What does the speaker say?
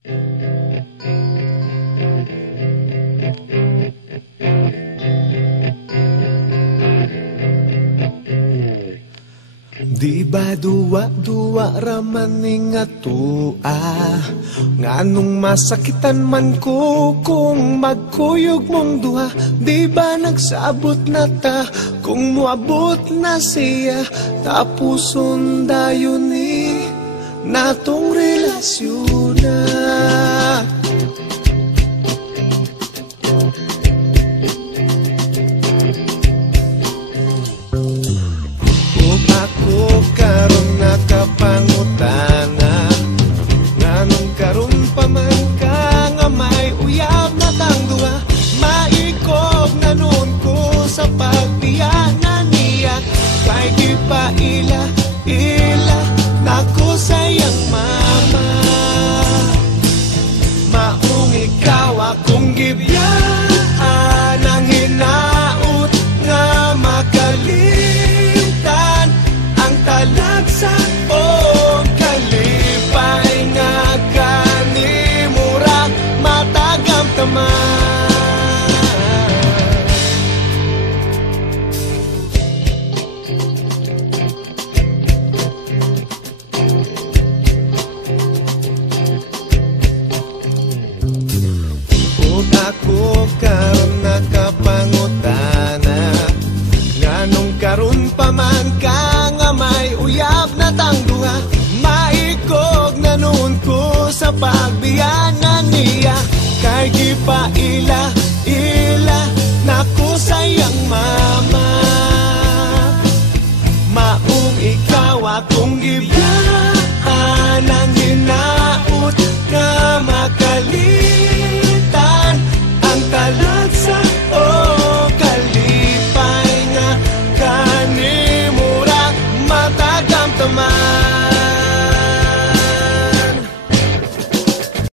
Di ba duwa-duwa raman nga tua, nganong masakitan man ko kung magkuyog mong duha. Di ba nagsabot na ta kung muabot na siya, tapuson dayon ni natong relasyon na. Ako karon nakapangutana, nganong karon pa man ka nga may uyab na tang duha. Maikog na nun ko sa pagbiyanan niya, kay di pa ila nako sayang mama. Maong ikaw akong gibiyaan, ang hinaut nga makalimtan ang talagsa o kalipay nga kanimura matagam taman. Ako karon nakapangutana, nganong karon pa man ka nga may uyab na tang duha. Maikog na nun ko sa pagbiyanan niya, kay di pa ila nako sayang mama. Maong ikaw akong gibiyaan, ang hinaut nga makalitan ang talagsa o kalipay nga kanimura matagam taman.